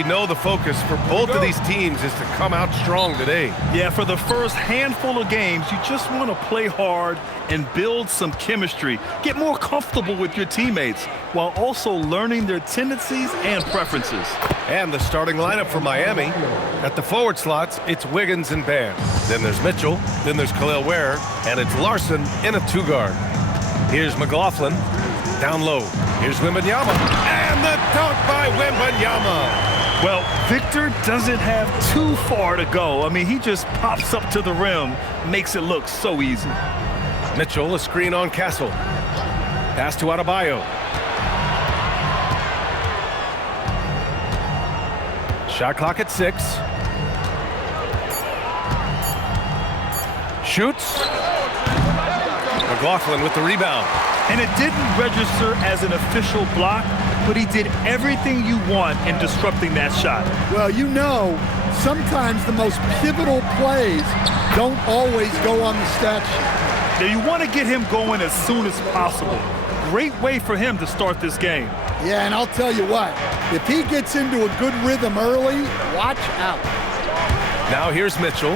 we know the focus for both of these teams is to come out strong today. Yeah, for the first handful of games, you just want to play hard and build some chemistry. Get more comfortable with your teammates while also learning their tendencies and preferences. And the starting lineup for Miami. At the forward slots, it's Wiggins and Bam. Then there's Mitchell, then there's Khalil Ware, and it's Larson in a two-guard. Here's McLaughlin, down low. Here's Wembanyama, and the dunk by Wembanyama. Well, Victor doesn't have too far to go. I mean, he just pops up to the rim, makes it look so easy. Mitchell, a screen on Castle. Pass to Adebayo. Shot clock at 6. Shoots. McLaughlin with the rebound. And it didn't register as an official block, but he did everything you want in disrupting that shot. Well, you know, sometimes the most pivotal plays don't always go on the stat sheet. Now, you want to get him going as soon as possible. Great way for him to start this game. Yeah, and I'll tell you what, if he gets into a good rhythm early, watch out. Now here's Mitchell.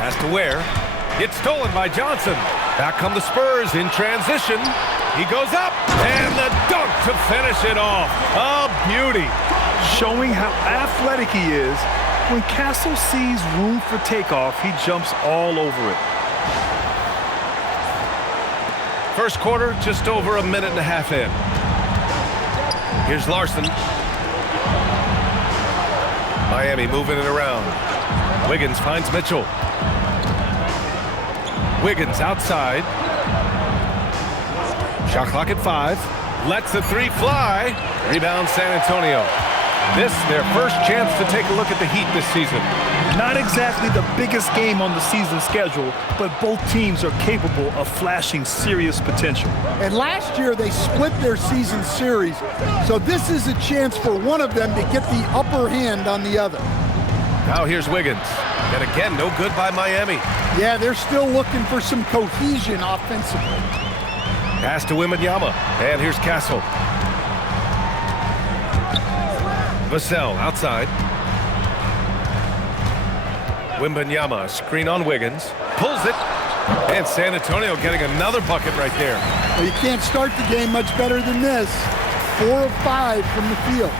Pass to Ware. It's stolen by Johnson. Back come the Spurs in transition. He goes up, and the dunk to finish it off. A beauty. Showing how athletic he is. When Castle sees room for takeoff, he jumps all over it. First quarter, just over a minute and a half in. Here's Larson. Miami moving it around. Wiggins finds Mitchell. Wiggins outside. Shot clock at 5. Lets the three fly. Rebound San Antonio. This their first chance to take a look at the Heat this season. Not exactly the biggest game on the season schedule, but both teams are capable of flashing serious potential. And last year they split their season series, so this is a chance for one of them to get the upper hand on the other. Now here's Wiggins. And again, no good by Miami. Yeah, they're still looking for some cohesion offensively. Pass to Wembanyama. And here's Castle. Vassell outside. Wembanyama, screen on Wiggins. Pulls it. And San Antonio getting another bucket right there. Well, you can't start the game much better than this. 4 of 5 from the field.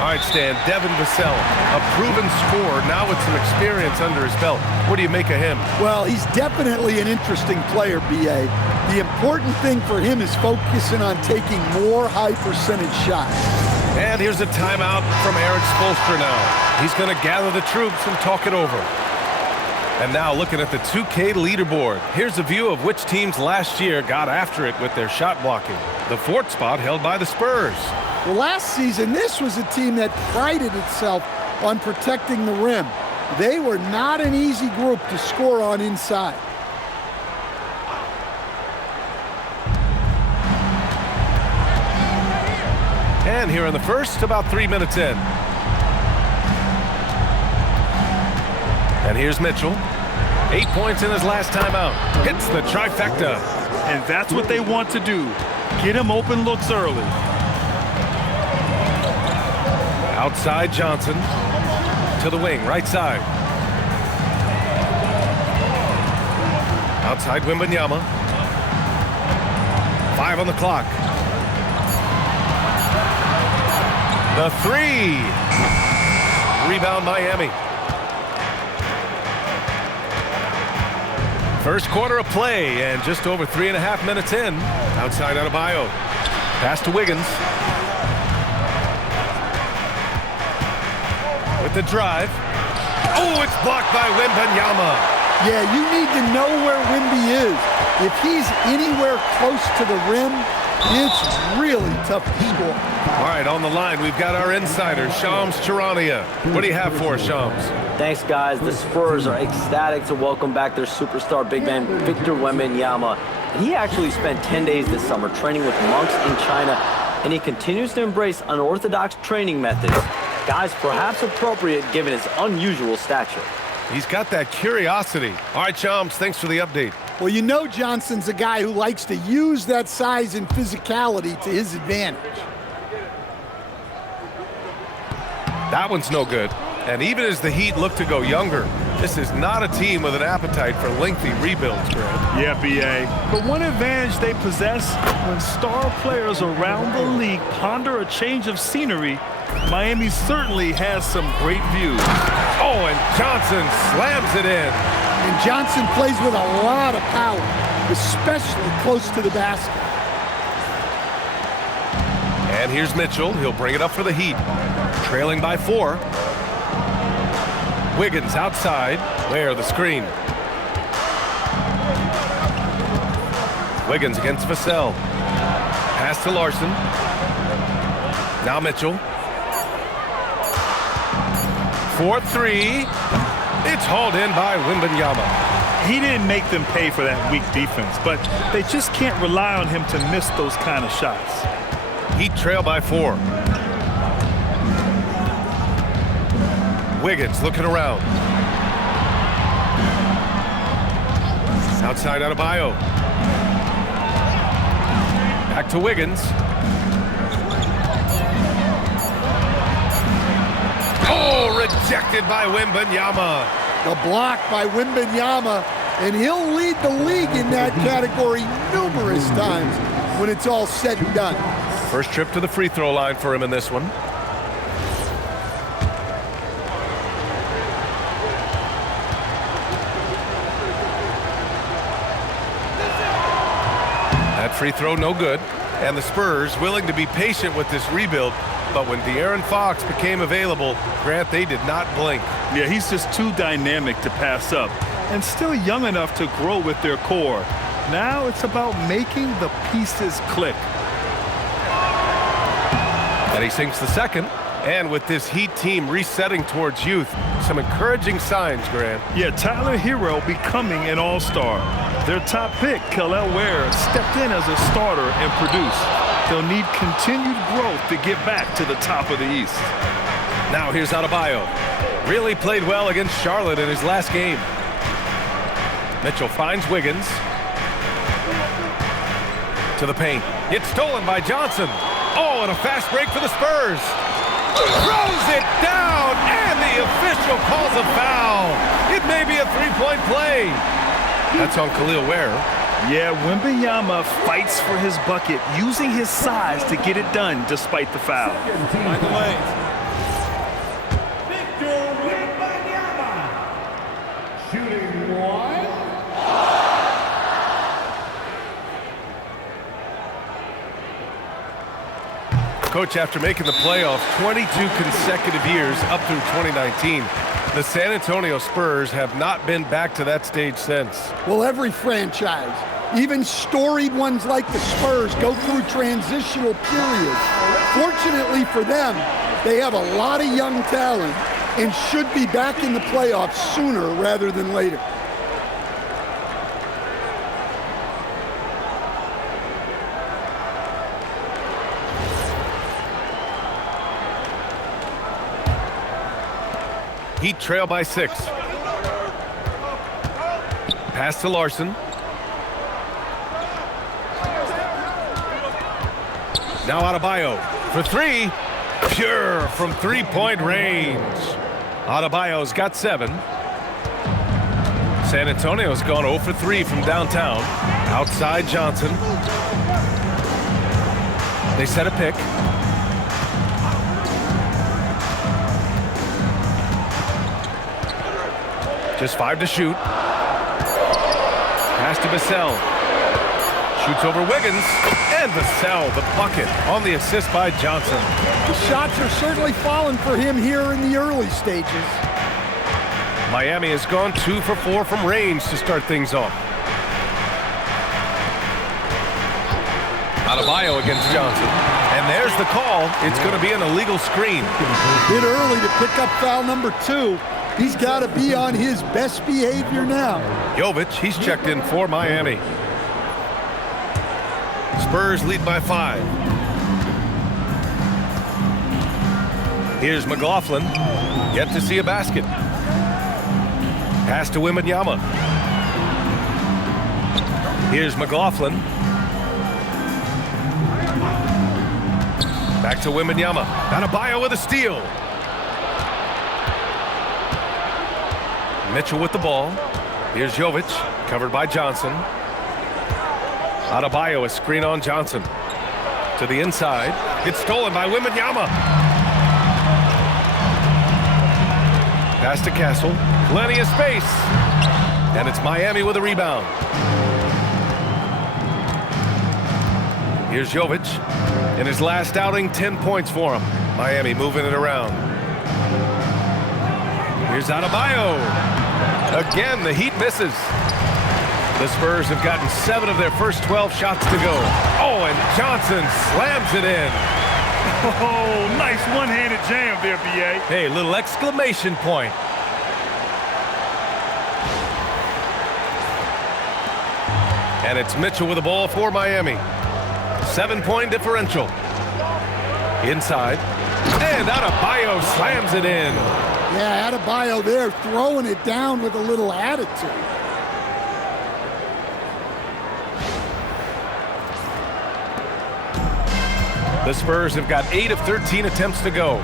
All right, Stan, Devin Vassell, a proven scorer, now with some experience under his belt. What do you make of him? Well, he's definitely an interesting player, B.A. The important thing for him is focusing on taking more high-percentage shots. And here's a timeout from Eric Spoelstra now. He's going to gather the troops and talk it over. And now looking at the 2K leaderboard. Here's a view of which teams last year got after it with their shot blocking. The 4th spot held by the Spurs. Well, last season, this was a team that prided itself on protecting the rim. They were not an easy group to score on inside. And here in the first, about 3 minutes in. And here's Mitchell. 8 points in his last timeout. Hits the trifecta. And that's what they want to do. Get him open looks early. Outside Johnson. To the wing, right side. Outside Wembanyama. 5 on the clock. The 3. Rebound Miami. First quarter of play and just over 3.5 minutes in. Outside Adebayo. Pass to Wiggins. With the drive. Oh, it's blocked by Wembanyama. Yeah, you need to know where Wemby is. If he's anywhere close to the rim, it's really tough to score. All right, on the line, we've got our insider, Shams Charania. What do you have for us, Shams? Thanks, guys. The Spurs are ecstatic to welcome back their superstar big man, Victor Wembanyama. And he actually spent 10 days this summer training with monks in China, and he continues to embrace unorthodox training methods. Guys, perhaps appropriate given his unusual stature. He's got that curiosity. All right, Shams, thanks for the update. Well, you know Johnson's a guy who likes to use that size and physicality to his advantage. That one's no good. And even as the Heat look to go younger, this is not a team with an appetite for lengthy rebuilds, Grant. Yeah, B.A. But one advantage they possess, when star players around the league ponder a change of scenery, Miami certainly has some great views. Oh, and Johnson slams it in. And Johnson plays with a lot of power, especially close to the basket. And here's Mitchell. He'll bring it up for the Heat. Trailing by 4. Wiggins outside. Where the screen. Wiggins against Vassell. Pass to Larson. Now Mitchell. 4-3. It's hauled in by Wembanyama. He didn't make them pay for that weak defense, but they just can't rely on him to miss those kind of shots. Heat trail by 4. Wiggins looking around. Outside Adebayo. Back to Wiggins. Oh, rejected by Wembanyama. The block by Wembanyama, and he'll lead the league in that category numerous times when it's all said and done. First trip to the free throw line for him in this one. That free throw no good. And the Spurs willing to be patient with this rebuild, but when De'Aaron Fox became available, Grant, they did not blink. Yeah, he's just too dynamic to pass up and still young enough to grow with their core. Now it's about making the pieces click. And he sinks the second. And with this Heat team resetting towards youth, some encouraging signs, Grant. Yeah, Tyler Herro becoming an all-star. Their top pick, Kel'el Ware, stepped in as a starter and produced. They'll need continued growth to get back to the top of the East. Now here's Adebayo. Really played well against Charlotte in his last game. Mitchell finds Wiggins. To the paint. It's stolen by Johnson. Oh, and a fast break for the Spurs. Throws it down, and the official calls a foul. It may be a three-point play. That's on Kel'el Ware. Yeah, Wembanyama fights for his bucket, using his size to get it done despite the foul. By the way, Victor Wembanyama, shooting 1. Coach, after making the playoffs 22 consecutive years up through 2019, the San Antonio Spurs have not been back to that stage since. Well, every franchise, even storied ones like the Spurs, go through transitional periods. Fortunately for them, they have a lot of young talent and should be back in the playoffs sooner rather than later. Heat trail by 6. Pass to Larson. Now Adebayo for 3. Pure from three-point range. Adebayo's got 7. San Antonio's gone 0 for 3 from downtown. Outside Johnson. They set a pick. Just 5 to shoot. Pass to Vassell. Shoots over Wiggins. And Vassell, the bucket on the assist by Johnson. The shots are certainly falling for him here in the early stages. Miami has gone 2 for 4 from range to start things off. Adebayo against Johnson. And there's the call. It's going to be an illegal screen. Bit early to pick up foul number 2. He's got to be on his best behavior now. Jovic, he's checked in for Miami. Spurs lead by 5. Here's McLaughlin. Yet to see a basket. Pass to Wembanyama. Here's McLaughlin. Back to Wembanyama. Adebayo with a steal. Mitchell with the ball. Here's Jovic, covered by Johnson. Adebayo, a screen on Johnson. To the inside. It's stolen by Wembanyama. Pass to Castle. Plenty of space. And it's Miami with a rebound. Here's Jovic. In his last outing, 10 points for him. Miami moving it around. Here's Adebayo. Again, the Heat misses. The Spurs have gotten 7 of their first 12 shots to go. Oh, and Johnson slams it in. Oh, nice one-handed jam there, B.A. Hey, little exclamation point. And it's Mitchell with the ball for Miami. 7-point differential. Inside. And Adebayo slams it in. Yeah, Adebayo there throwing it down with a little attitude. The Spurs have got 8 of 13 attempts to go.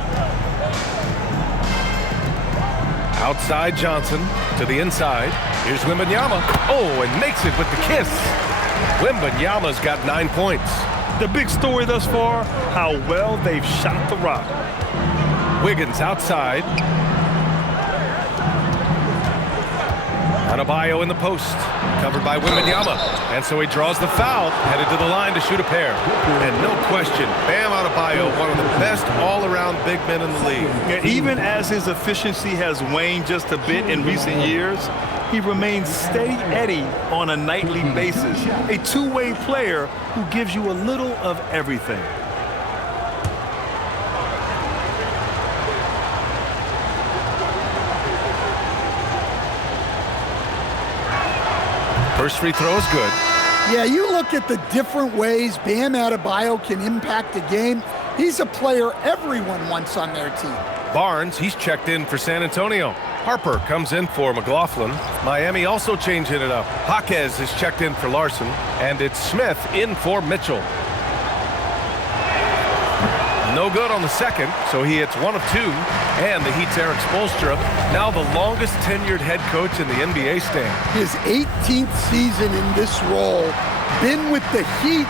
Outside Johnson to the inside. Here's Wembanyama. Oh, and makes it with the kiss. Wembanyama's got 9 points. The big story thus far, how well they've shot the rock. Wiggins outside. Adebayo in the post, covered by Wembanyama. And so he draws the foul, headed to the line to shoot a pair. And no question, Bam Adebayo, one of the best all-around big men in the league. Yeah, even as his efficiency has waned just a bit in recent years, he remains steady Eddie on a nightly basis. A two-way player who gives you a little of everything. First free throw is good. Yeah, you look at the different ways Bam Adebayo can impact a game. He's a player everyone wants on their team. Barnes, he's checked in for San Antonio. Harper comes in for McLaughlin. Miami also changing it up. Jaquez is checked in for Larson. And it's Smith in for Mitchell. No good on the second, so he hits 1 of 2. And the Heat's Eric Spoelstra, now the longest tenured head coach in the NBA stand. His 18th season in this role, been with the Heat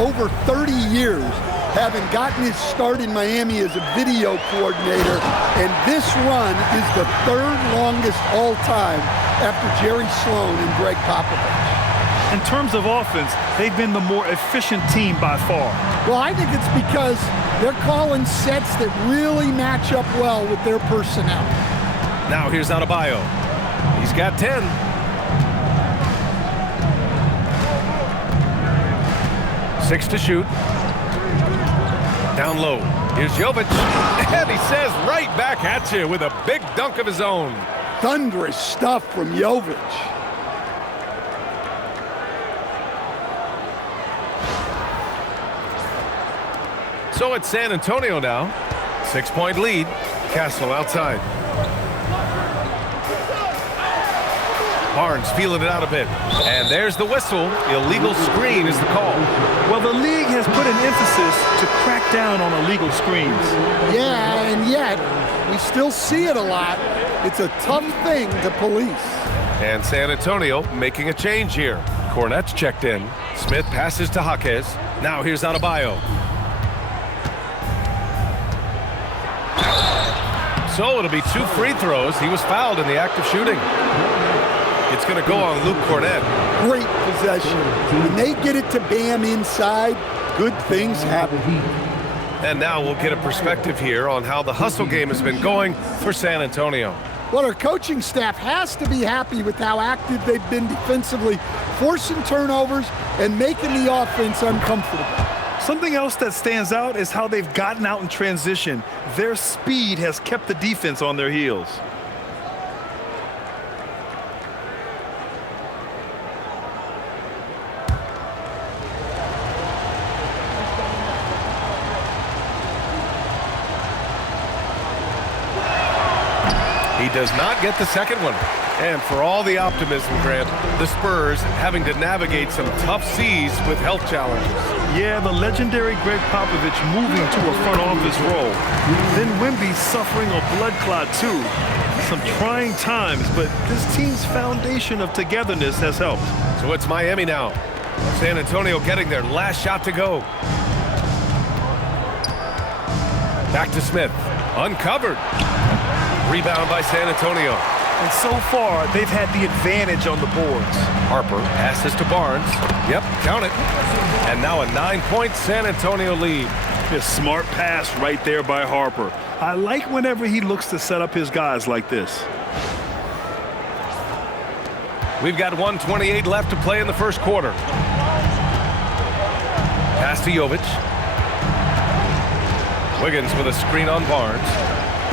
over 30 years, having gotten his start in Miami as a video coordinator, and this run is the 3rd longest all time after Jerry Sloan and Greg Popovich. In terms of offense, they've been the more efficient team by far. Well, I think it's because they're calling sets that really match up well with their personnel. Now here's Adebayo. He's got 10. Six to shoot. Down low. Here's Jovic. And he says right back at you with a big dunk of his own. Thunderous stuff from Jovic. So it's San Antonio now. 6-point lead. Castle outside. Barnes feeling it out a bit. And there's the whistle. Illegal screen is the call. Well, the league has put an emphasis to crack down on illegal screens. Yeah, and yet we still see it a lot. It's a tough thing to police. And San Antonio making a change here. Cornette's checked in. Smith passes to Jaquez. Now here's Adebayo. So it'll be 2 free throws. He was fouled in the act of shooting. It's going to go on Luke Cornette. Great possession. When they get it to Bam inside, good things happen. And now we'll get a perspective here on how the hustle game has been going for San Antonio. Well, our coaching staff has to be happy with how active they've been defensively, forcing turnovers and making the offense uncomfortable. Something else that stands out is how they've gotten out in transition. Their speed has kept the defense on their heels. He does not get the second one. And for all the optimism, Grant, the Spurs having to navigate some tough seas with health challenges. Yeah, the legendary Greg Popovich moving to a front office role. Then Wemby suffering a blood clot too. Some trying times, but this team's foundation of togetherness has helped. So it's Miami now. San Antonio getting their last shot to go. Back to Smith. Uncovered. Rebound by San Antonio. And so far, they've had the advantage on the boards. Harper passes to Barnes. Yep, count it. And now a 9-point San Antonio lead. A smart pass right there by Harper. I like whenever he looks to set up his guys like this. We've got 1:28 left to play in the first quarter. Pass to Jovic. Wiggins with a screen on Barnes.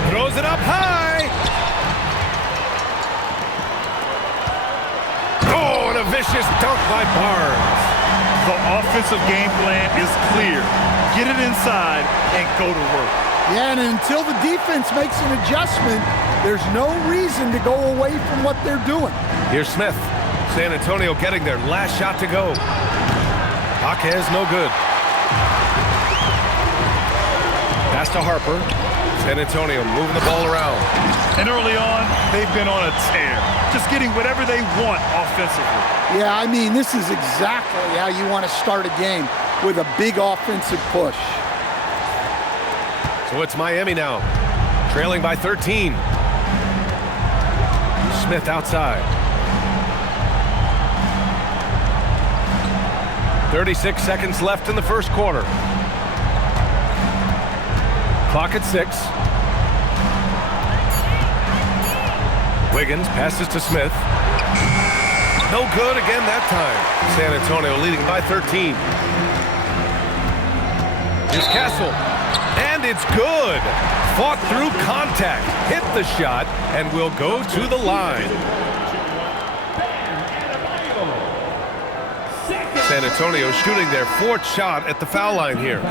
Throws it up high. Oh, and a vicious dunk by Barnes. The offensive game plan is clear. Get it inside and go to work. Yeah, and until the defense makes an adjustment, there's no reason to go away from what they're doing. Here's Smith. San Antonio getting their last shot to go. Jaquez no good. Pass to Harper. San Antonio moving the ball around. And early on, they've been on a tear. Just getting whatever they want offensively. Yeah, I mean, this is exactly how you want to start a game, with a big offensive push. So it's Miami now, trailing by 13. Smith outside. 36 seconds left in the first quarter. Clock at 6. Wiggins passes to Smith. No good again that time. San Antonio leading by 13. Here's Castle. And it's good. Fought through contact. Hit the shot and will go to the line. San Antonio shooting their 4th shot at the foul line here.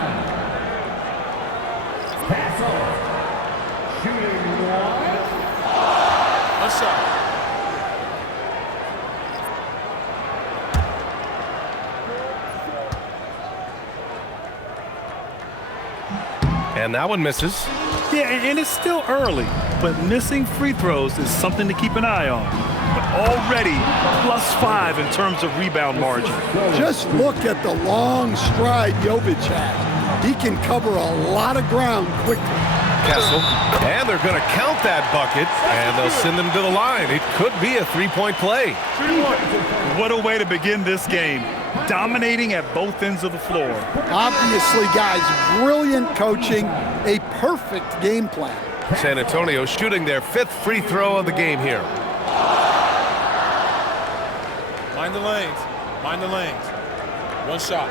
And that one misses. Yeah, and it's still early, but missing free throws is something to keep an eye on. But already +5 in terms of rebound margin. Just look at the long stride Jovic has. He can cover a lot of ground quickly. Castle. And they're going to count that bucket, and they'll send them to the line. It could be a 3-point play. What a way to begin this game. Dominating at both ends of the floor. Obviously, guys, brilliant coaching, a perfect game plan. San Antonio shooting their 5th free throw of the game here. Mind the lanes. Mind the lanes. One shot.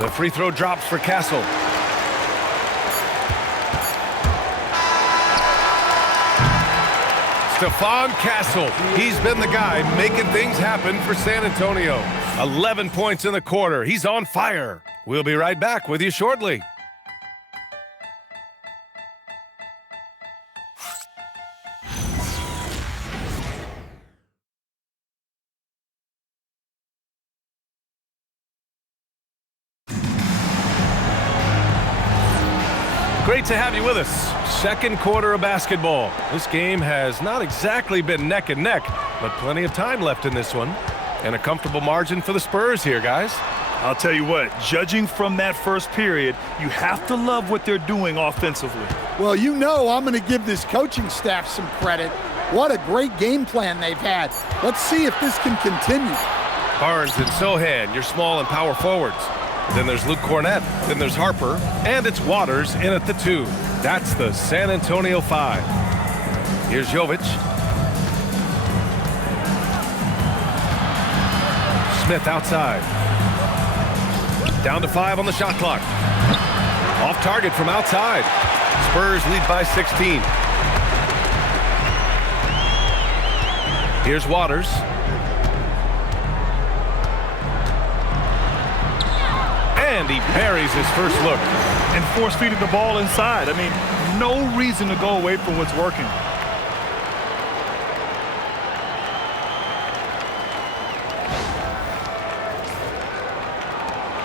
The free throw drops for Castle. Stephon Castle. He's been the guy making things happen for San Antonio. 11 points in the quarter. He's on fire. We'll be right back with you shortly. Great to have you with us. Second quarter of basketball. This game has not exactly been neck and neck, but plenty of time left in this one. And a comfortable margin for the Spurs here, guys. I'll tell you what, judging from that first period, you have to love what they're doing offensively. Well, you know I'm going to give this coaching staff some credit. What a great game plan they've had. Let's see if this can continue. Barnes and Sochan, your small and power forwards. Then there's Luke Cornett. Then there's Harper. And it's Waters in at the 2. That's the San Antonio 5. Here's Jovic. Smith outside. Down to 5 on the shot clock. Off target from outside. Spurs lead by 16. Here's Waters. And he buries his first look. And force-feeding the ball inside. I mean, no reason to go away from what's working.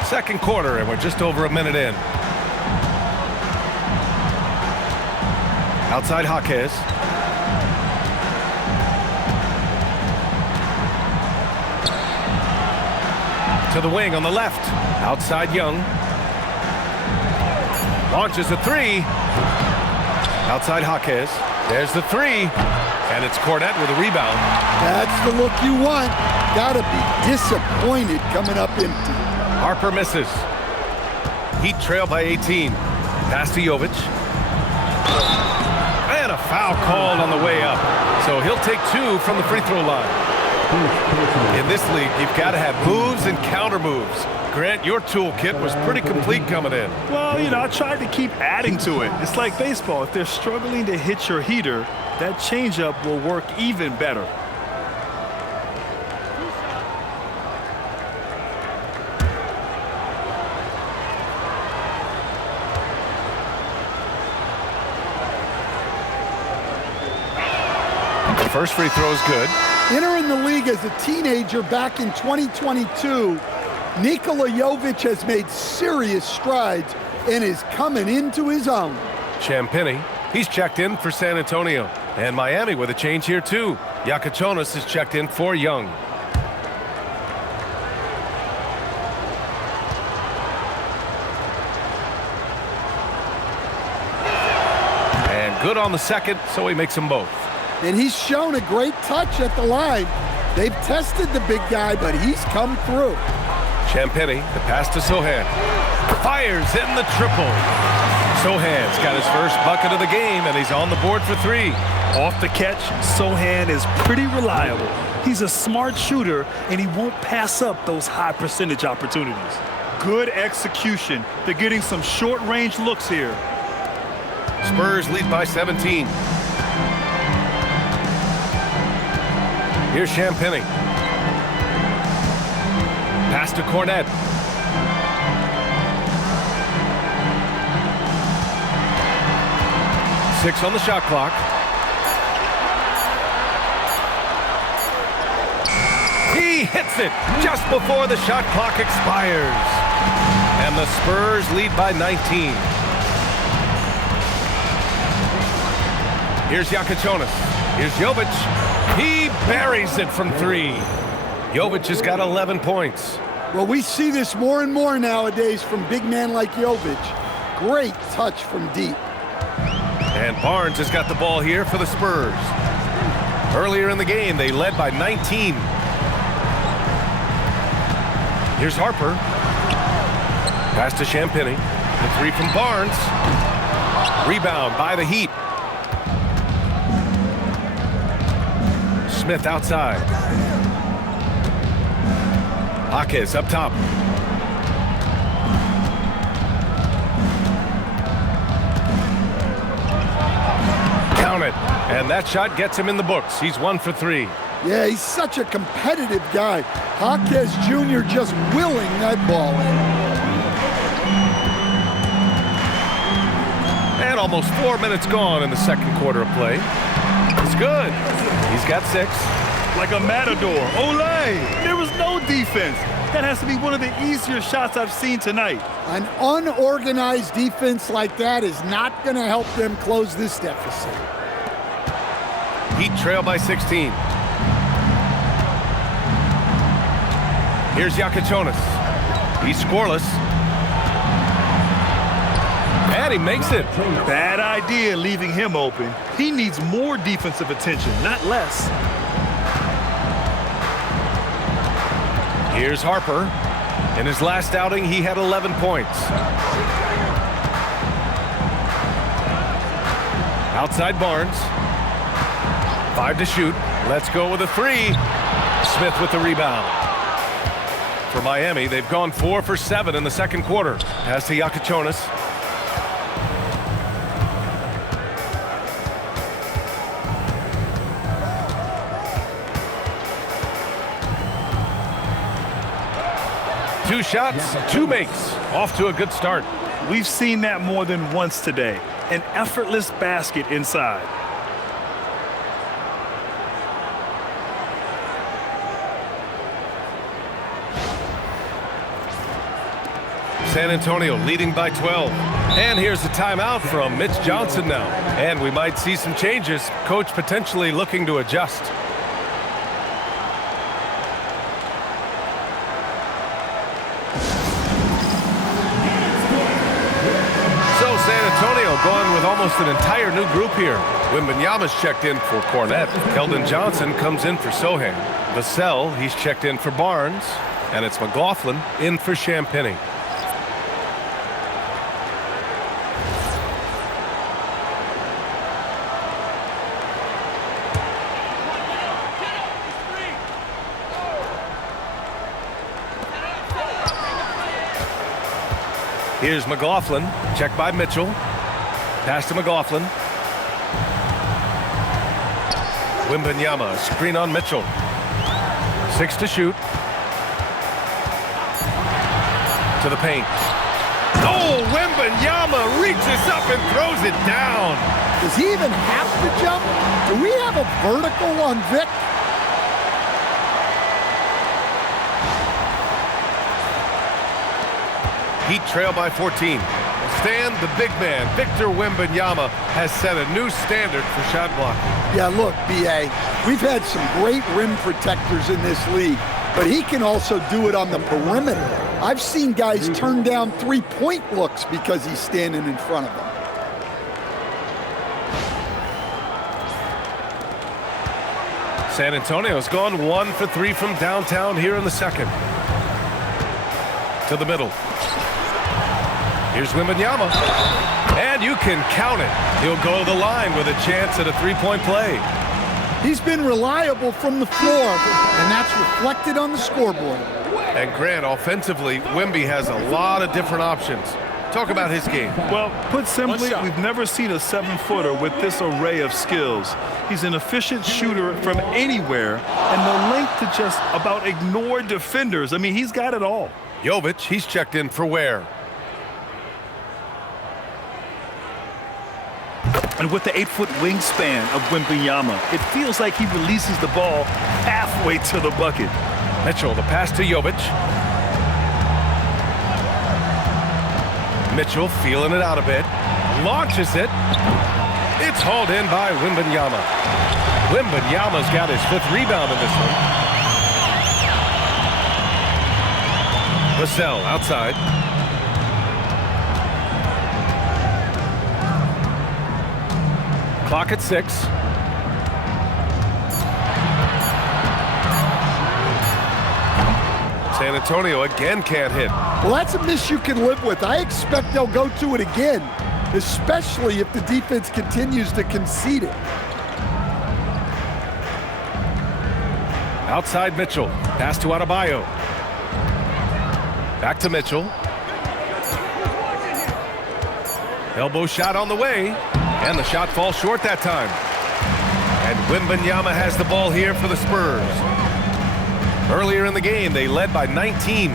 Second quarter, and we're just over a minute in. Outside Jaquez. To the wing on the left. Outside Young. Launches a three. Outside Jaquez. There's the three. And it's Cornette with a rebound. That's the look you want. Gotta be disappointed coming up empty. Harper misses. Heat trail by 18. Pass to Jovic. And a foul called on the way up. So he'll take 2 from the free throw line. In this league, you've got to have moves and counter moves. Grant, your toolkit was pretty complete coming in. Well, you know, I tried to keep adding to it. It's like baseball. If they're struggling to hit your heater, that changeup will work even better. The first free throw is good. Entering the league as a teenager back in 2022, Nikola Jovic has made serious strides and is coming into his own. Champagny, he's checked in for San Antonio. And Miami with a change here too. Yakachonis is checked in for Young. And good on the second, so he makes them both. And he's shown a great touch at the line. They've tested the big guy, but he's come through. Champagny, the pass to Sochan. Fires in the triple. Sochan's got his first bucket of the game, and he's on the board for 3. Off the catch, Sochan is pretty reliable. He's a smart shooter, and he won't pass up those high percentage opportunities. Good execution. They're getting some short-range looks here. Spurs lead by 17. Here's Champagny. Pass to Cornette. Six on the shot clock. He hits it just before the shot clock expires. And the Spurs lead by 19. Here's Yakachonis. Here's Jovic. He buries it from 3. Jovic has got 11 points. Well, we see this more and more nowadays from big men like Jovic. Great touch from deep. And Barnes has got the ball here for the Spurs. Earlier in the game, they led by 19. Here's Harper. Pass to Champagny. The 3 from Barnes. Rebound by the Heat. Smith outside. Jaquez up top. Count it. And that shot gets him in the books. He's 1 for 3. Yeah, he's such a competitive guy. Jaquez Jr. just willing that ball in. And almost 4 minutes gone in the second quarter of play. It's good. He's got 6. Like a matador. Olé! There was no defense. That has to be one of the easier shots I've seen tonight. An unorganized defense like that is not going to help them close this deficit. Heat trail by 16. Here's Yakachonis. He's scoreless. And he makes it. Bad idea leaving him open. He needs more defensive attention, not less. Here's Harper. In his last outing, he had 11 points. Outside Barnes. 5 to shoot. Let's go with a 3. Smith with the rebound. For Miami, they've gone 4 for 7 in the second quarter. Pass to Yakachonis. 2 shots, 2 makes. Off to a good start. We've seen that more than once today. An effortless basket inside. San Antonio leading by 12. And here's a timeout from Mitch Johnson now. And we might see some changes. Coach potentially looking to adjust. So San Antonio going with almost an entire new group here. Wembanyama's checked in for Cornette. Keldon Johnson comes in for Sochan. Vassell, he's checked in for Barnes. And it's McLaughlin in for Champagnie. Here's McLaughlin, checked by Mitchell. Pass to McLaughlin. Wembanyama, screen on Mitchell. 6 to shoot. To the paint. Oh, Wembanyama reaches up and throws it down. Does he even have to jump? Do we have a vertical on Vic? Heat trail by 14. Stan, the big man, Victor Wembanyama, has set a new standard for shot blocking. Yeah, look, B.A., we've had some great rim protectors in this league, but he can also do it on the perimeter. I've seen guys turn down three-point looks because he's standing in front of them. San Antonio's gone 1 for 3 from downtown here in the second. To the middle. Here's Wembanyama. And you can count it. He'll go to the line with a chance at a three-point play. He's been reliable from the floor, and that's reflected on the scoreboard. And Grant, offensively, Wemby has a lot of different options. Talk about his game. Well, put simply, we've never seen a 7-footer with this array of skills. He's an efficient shooter from anywhere, and the length to just about ignore defenders. I mean, he's got it all. Jovic, he's checked in for Ware. And with the 8-foot wingspan of Wembanyama, it feels like he releases the ball halfway to the bucket. Mitchell, the pass to Jovic. Mitchell feeling it out a bit. Launches it. It's hauled in by Wembanyama. Wembanyama's got his 5th rebound in this one. Vassell outside. Clock at 6. San Antonio again can't hit. Well, that's a miss you can live with. I expect they'll go to it again, especially if the defense continues to concede it. Outside Mitchell. Pass to Adebayo. Back to Mitchell. Elbow shot on the way. And the shot falls short that time. And Wembanyama has the ball here for the Spurs. Earlier in the game, they led by 19.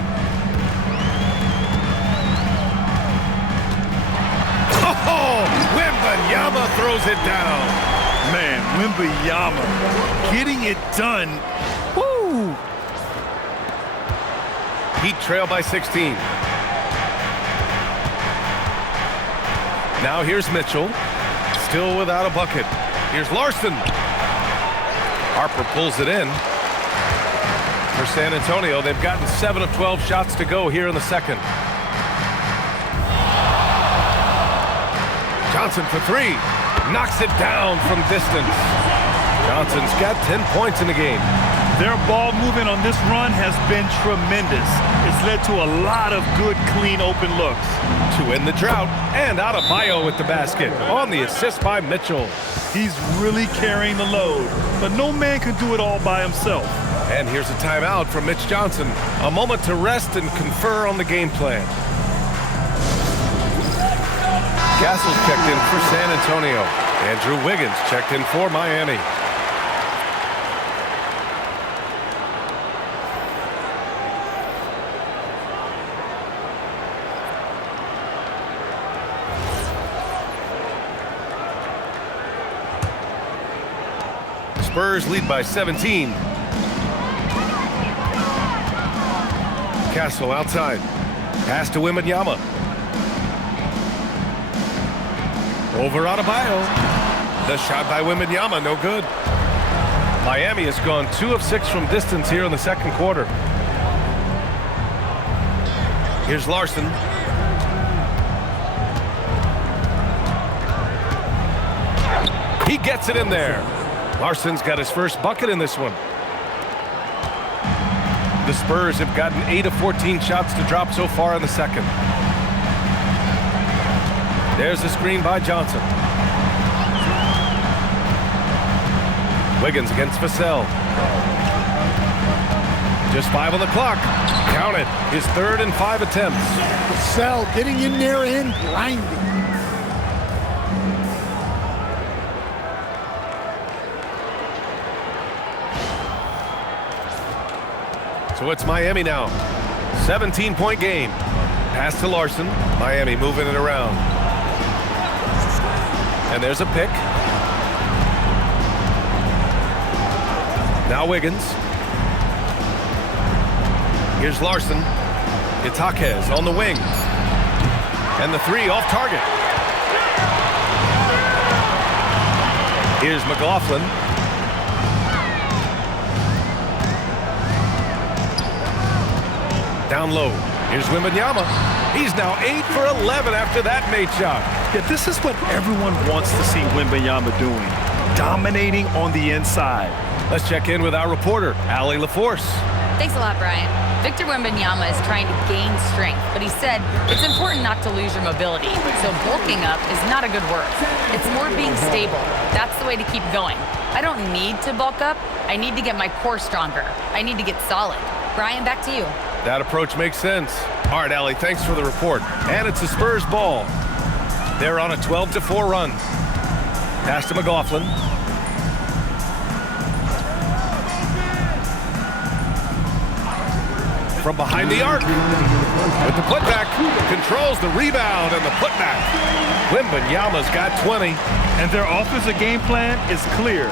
Oh, Wembanyama throws it down. Man, Wembanyama getting it done. Woo! Heat trail by 16. Now here's Mitchell. Still without a bucket. Here's Larson. Harper pulls it in. For San Antonio, they've gotten 7 of 12 shots to go here in the second. Johnson for 3. Knocks it down from distance. Johnson's got 10 points in the game. Their ball movement on this run has been tremendous. It's led to a lot of good, clean, open looks. To end the drought, and Adebayo with the basket on the assist by Mitchell. He's really carrying the load, but no man can do it all by himself. And here's a timeout from Mitch Johnson. A moment to rest and confer on the game plan. Castle's checked in for San Antonio. Andrew Wiggins checked in for Miami. Spurs lead by 17. Castle outside. Pass to Wembanyama. Over Adebayo. The shot by Wembanyama, no good. Miami has gone 2 of 6 from distance here in the second quarter. Here's Larson. He gets it in there. Larson's got his first bucket in this one. The Spurs have gotten 8 of 14 shots to drop so far in the second. There's the screen by Johnson. Wiggins against Vassell. Just 5 on the clock. Count it. His 3rd and 5 attempts. Vassell getting in there and grinding. So it's Miami now. 17-point game. Pass to Larson. Miami moving it around. And there's a pick. Now Wiggins. Here's Larson. Itaquez on the wing. And the 3 off target. Here's McLaughlin. Down low. Here's Wembanyama. He's now 8 for 11 after that made shot. Yeah, this is what everyone wants to see Wembanyama doing. Dominating on the inside. Let's check in with our reporter, Allie LaForce. Thanks a lot, Brian. Victor Wembanyama is trying to gain strength, but he said it's important not to lose your mobility. So bulking up is not a good word. It's more being stable. That's the way to keep going. I don't need to bulk up. I need to get my core stronger. I need to get solid. Brian, back to you. That approach makes sense. All right, Allie, thanks for the report. And it's the Spurs ball. They're on a 12-4 run. Pass to McLaughlin. From behind the arc. With the putback. Controls the rebound and the putback. Wembanyama's got 20. And their offensive game plan is clear.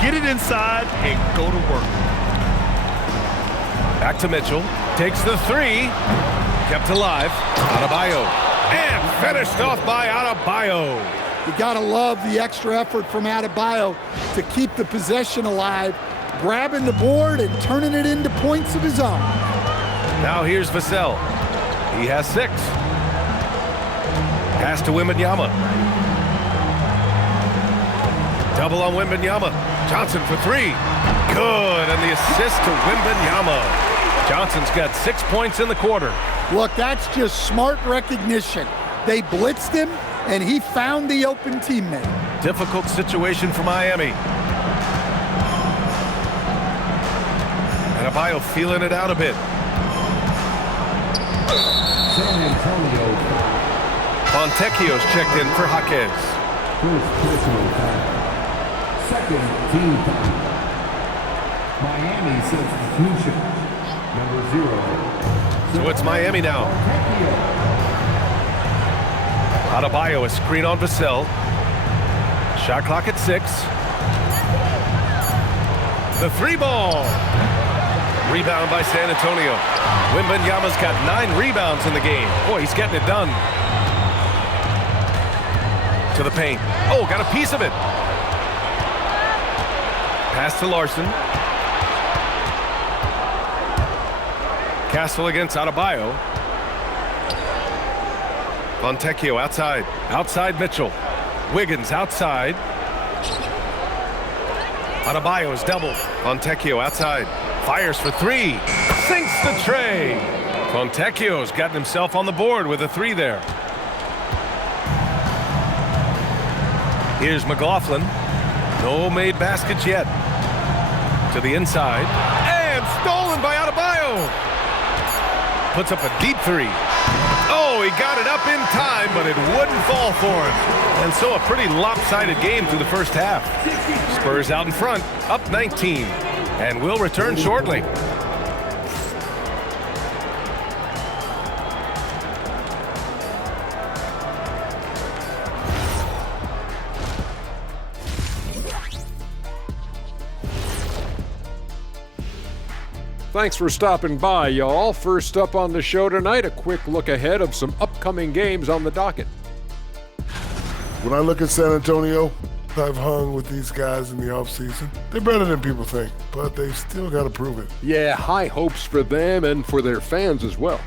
Get it inside and go to work. Back to Mitchell. Takes the 3. Kept alive. Adebayo. And finished off by Adebayo. You gotta love the extra effort from Adebayo to keep the possession alive, grabbing the board and turning it into points of his own. Now here's Vassell. He has 6. Pass to Wembanyama. Double on Wembanyama. Johnson for 3. Good, and the assist to Wembanyama. Johnson's got 6 points in the quarter. Look, that's just smart recognition. They blitzed him, and he found the open teammate. Difficult situation for Miami. Adebayo feeling it out a bit. San Antonio. Fontecchio's checked in for Jaquez. First personal foul. Second team foul. Miami substitution. Number 0. So it's Miami now. Adebayo, a screen on Vassell. Shot clock at 6. The 3 ball. Rebound by San Antonio. Wembanyama's got 9 rebounds in the game. Boy, he's getting it done. To the paint. Oh, got a piece of it. Pass to Larson. Castle against Adebayo. Fontecchio outside. Outside Mitchell. Wiggins outside. Adebayo is doubled. Fontecchio outside. Fires for 3. Sinks the tray. Fontecchio's gotten himself on the board with a 3 there. Here's McLaughlin. No made baskets yet. To the inside. And stolen by Adebayo. Puts up a deep 3. Oh, he got it up in time, but it wouldn't fall for him. And so a pretty lopsided game through the first half. Spurs out in front, up 19. And we'll return shortly. Thanks for stopping by, y'all. First up on the show tonight, a quick look ahead of some upcoming games on the docket. When I look at San Antonio, I've hung with these guys in the offseason. They're better than people think, but they've still got to prove it. Yeah, high hopes for them and for their fans as well.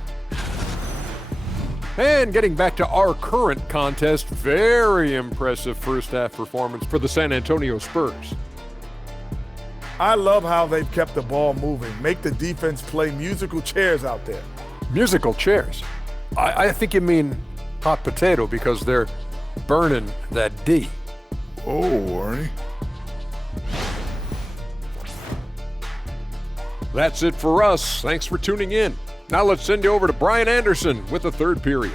And getting back to our current contest, very impressive first half performance for the San Antonio Spurs. I love how they've kept the ball moving. Make the defense play musical chairs out there. Musical chairs? I think you mean hot potato because they're burning that D. Oh, Arnie. That's it for us. Thanks for tuning in. Now let's send you over to Brian Anderson with the third period.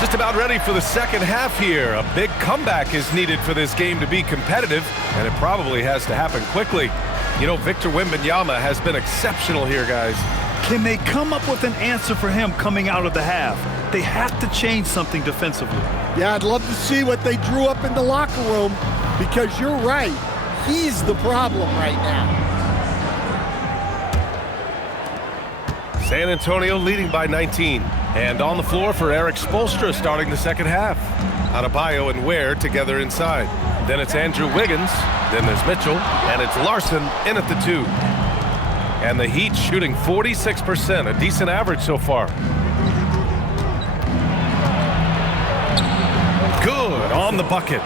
Just about ready for the second half here. A big comeback is needed for this game to be competitive, and it probably has to happen quickly. You know, Victor Wembanyama has been exceptional here, guys. Can they come up with an answer for him coming out of the half? They have to change something defensively. Yeah, I'd love to see what they drew up in the locker room, because you're right. He's the problem right now. San Antonio leading by 19. And on the floor for Erik Spoelstra starting the second half. Adebayo and Ware together inside. Then it's Andrew Wiggins. Then there's Mitchell. And it's Larson in at the 2. And the Heat shooting 46%, a decent average so far. Good on the bucket.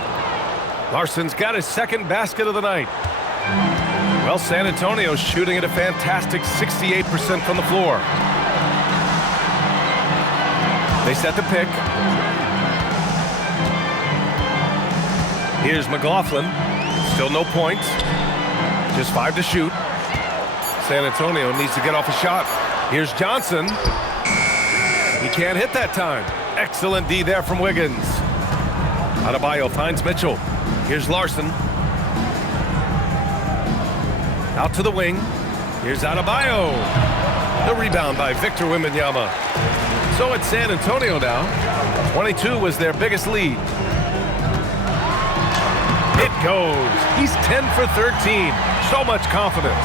Larson's got his second basket of the night. Well, San Antonio's shooting at a fantastic 68% from the floor. They set the pick. Here's McLaughlin. Still no points. Just 5 to shoot. San Antonio needs to get off a shot. Here's Johnson. He can't hit that time. Excellent D there from Wiggins. Adebayo finds Mitchell. Here's Larson. Out to the wing. Here's Adebayo. The rebound by Victor Wembanyama. So it's San Antonio now. 22 was their biggest lead. It goes. He's 10 for 13. So much confidence.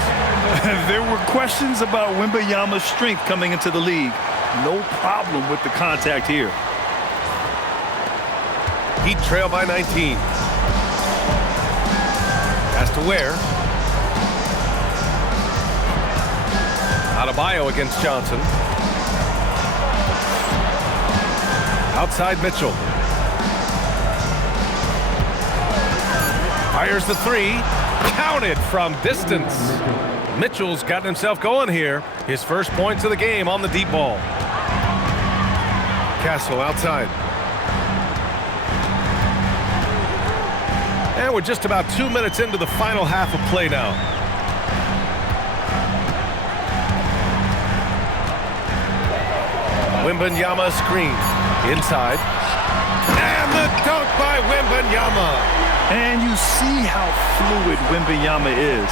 There were questions about Wembanyama's strength coming into the league. No problem with the contact here. Heat trail by 19. Pass to Ware. Adebayo against Johnson. Outside Mitchell. Fires the 3. Counted from distance. Mitchell's gotten himself going here. His first points of the game on the deep ball. Castle outside. And we're just about 2 minutes into the final half of play now. Wembanyama screen. Inside. And the dunk by Wembanyama. And you see how fluid Wembanyama is.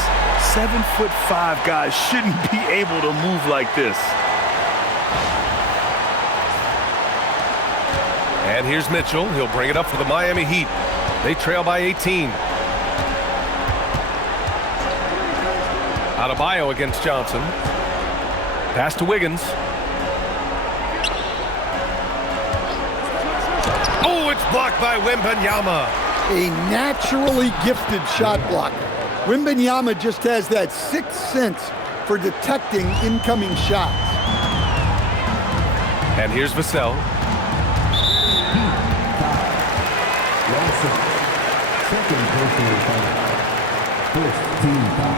7'5" guys shouldn't be able to move like this. And here's Mitchell. He'll bring it up for the Miami Heat. They trail by 18. Adebayo against Johnson. Pass to Wiggins. Oh, it's blocked by Wembanyama. A naturally gifted shot blocker. Wembanyama just has that sixth sense for detecting incoming shots. And here's Vassell. Second personal foul. First team foul.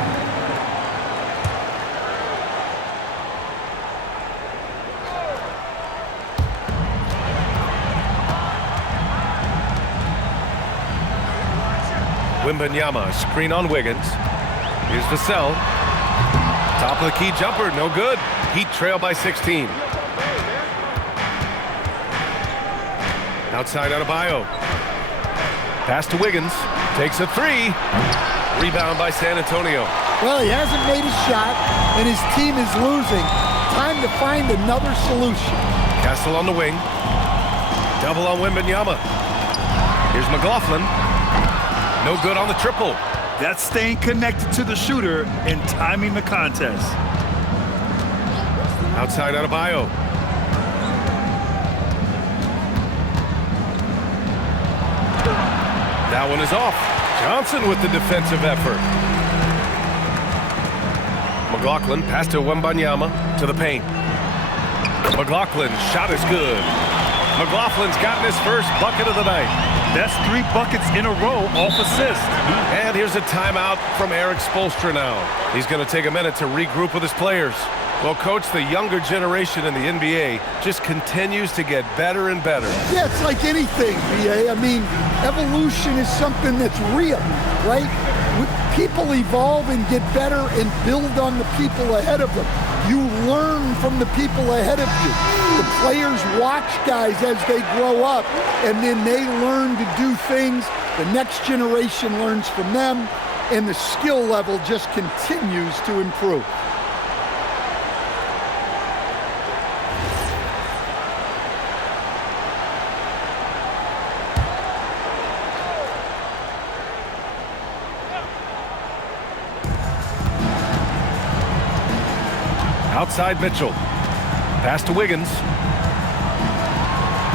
Wembanyama, screen on Wiggins. Here's Vassell. Top of the key jumper, no good. Heat trail by 16. Outside Adebayo. Pass to Wiggins. Takes a 3. Rebound by San Antonio. Well, he hasn't made a shot, and his team is losing. time to find another solution. Castle on the wing. Double on Wembanyama. Here's McLaughlin. No good on the triple. That's staying connected to the shooter and timing the contest. Outside Adebayo. That one is off. Johnson with the defensive effort. McLaughlin pass to Wembanyama to the paint. McLaughlin's shot is good. McLaughlin's gotten his first bucket of the night. That's 3 buckets in a row off assist. And here's a timeout from Eric Spoelstra now. He's going to take a minute to regroup with his players. Well, Coach, the younger generation in the NBA just continues to get better and better. Yeah, it's like anything, BA. I mean, evolution is something that's real, right? People evolve and get better and build on the people ahead of them. You learn from the people ahead of you. The players watch guys as they grow up, and then they learn to do things. The next generation learns from them, and the skill level just continues to improve. Outside Mitchell. Pass to Wiggins.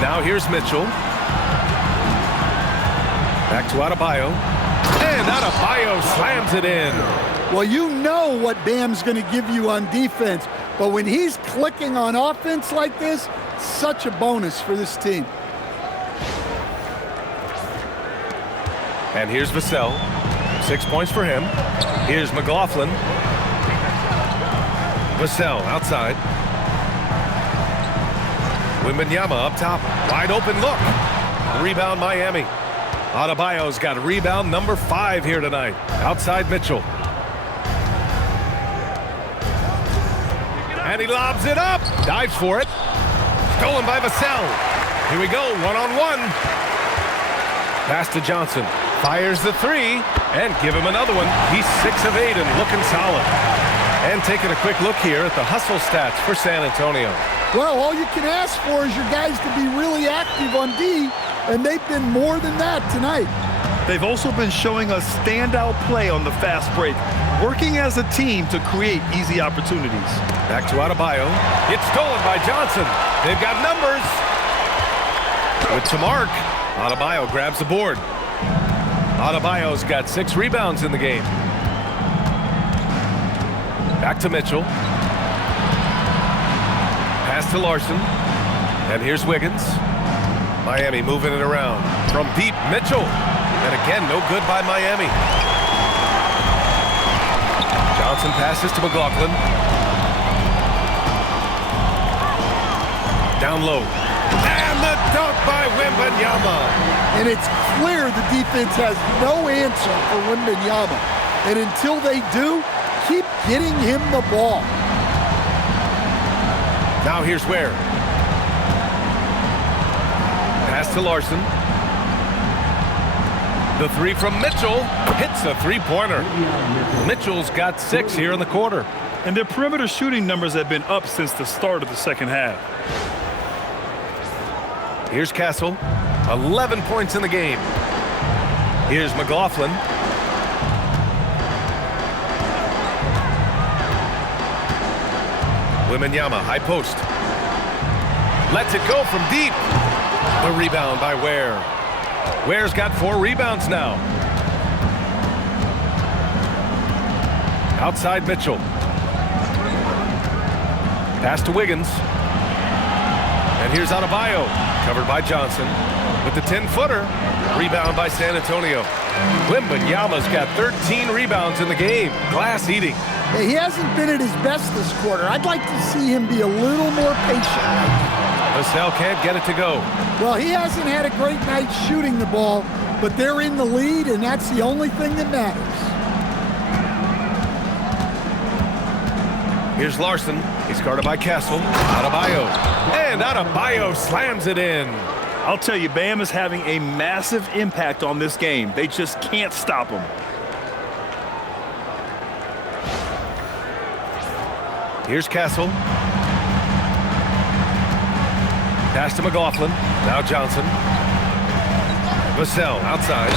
Now here's Mitchell. Back to Adebayo. And Adebayo slams it in. Well, you know what Bam's going to give you on defense, but when he's clicking on offense like this, such a bonus for this team. And here's Vassell. 6 points for him. Here's McLaughlin. Vassell outside. Wembanyama up top. Wide open look. Rebound Miami. Adebayo's got rebound number 5 here tonight. Outside Mitchell. And he lobs it up. Dives for it. Stolen by Vassell. Here we go. One-on-one. Pass to Johnson. Fires the 3. And give him another one. He's 6 of 8 and looking solid. And taking a quick look here at the hustle stats for San Antonio. Well, all you can ask for is your guys to be really active on D, and they've been more than that tonight. They've also been showing us standout play on the fast break, working as a team to create easy opportunities. Back to Adebayo. It's stolen by Johnson. They've got numbers. With some arc, Adebayo grabs the board. Adebayo's got 6 rebounds in the game. Back to Mitchell. Pass to Larson. And here's Wiggins. Miami moving it around. From deep, Mitchell. And again, no good by Miami. Johnson passes to McLaughlin. Down low. And the dunk by Wembanyama. And it's clear the defense has no answer for Wembanyama. And until they do, keep getting him the ball. Now here's Ware. Pass to Larson. The 3 from Mitchell hits a 3-pointer. Mitchell's got 6 here in the quarter. And their perimeter shooting numbers have been up since the start of the second half. Here's Castle. 11 points in the game. Here's McLaughlin. Wembanyama, high post. Lets it go from deep. The rebound by Ware. Ware's got 4 rebounds now. Outside Mitchell. Pass to Wiggins. And here's Adebayo. Covered by Johnson. With the 10-footer. Rebound by San Antonio. Wembanyama's got 13 rebounds in the game. Glass eating. Hey, he hasn't been at his best this quarter. I'd like to see him be a little more patient. Vassell can't get it to go. Well, he hasn't had a great night shooting the ball, but they're in the lead, and that's the only thing that matters. Here's Larson. He's guarded by Castle. Adebayo. And Adebayo slams it in. I'll tell you, Bam is having a massive impact on this game. They just can't stop him. Here's Castle. Pass to McLaughlin. Now Johnson. Vassell outside.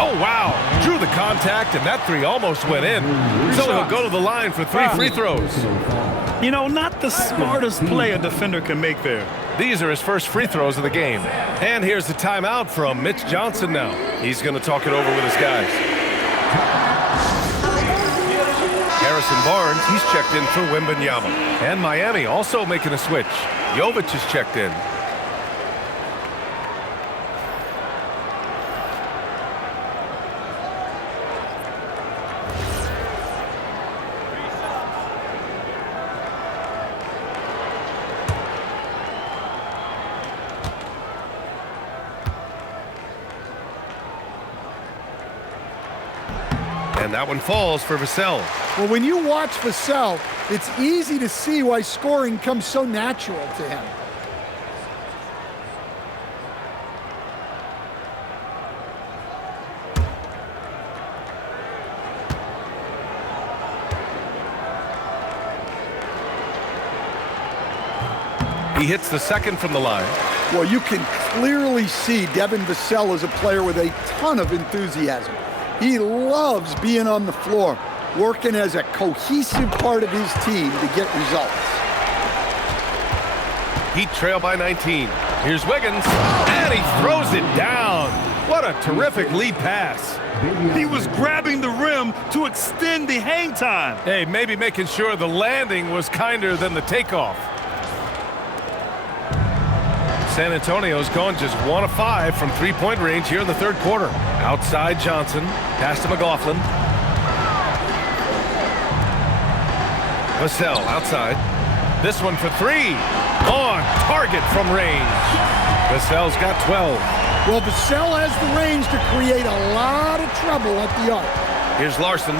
Oh, wow. Drew the contact, and that three almost went in. So he'll go to the line for 3 free throws. You know, not the smartest play a defender can make there. These are his first free throws of the game. And here's the timeout from Mitch Johnson now. He's going to talk it over with his guys. Harrison Barnes, he's checked in for Wembanyama. And Miami also making a switch. Jovic is checked in. And that one falls for Vassell. Well, when you watch Vassell, it's easy to see why scoring comes so natural to him. He hits the second from the line. Well, you can clearly see Devin Vassell is a player with a ton of enthusiasm. He loves being on the floor, working as a cohesive part of his team to get results. Heat trail by 19. Here's Wiggins, and he throws it down. What a terrific lead pass. He was grabbing the rim to extend the hang time. Hey, maybe making sure the landing was kinder than the takeoff. San Antonio's gone just 1 of 5 from three-point range here in the third quarter. Outside Johnson, pass to McLaughlin. Vassell outside. This one for 3. On target from range. Vassell's got 12. Well, Vassell has the range to create a lot of trouble at the arc. Here's Larson.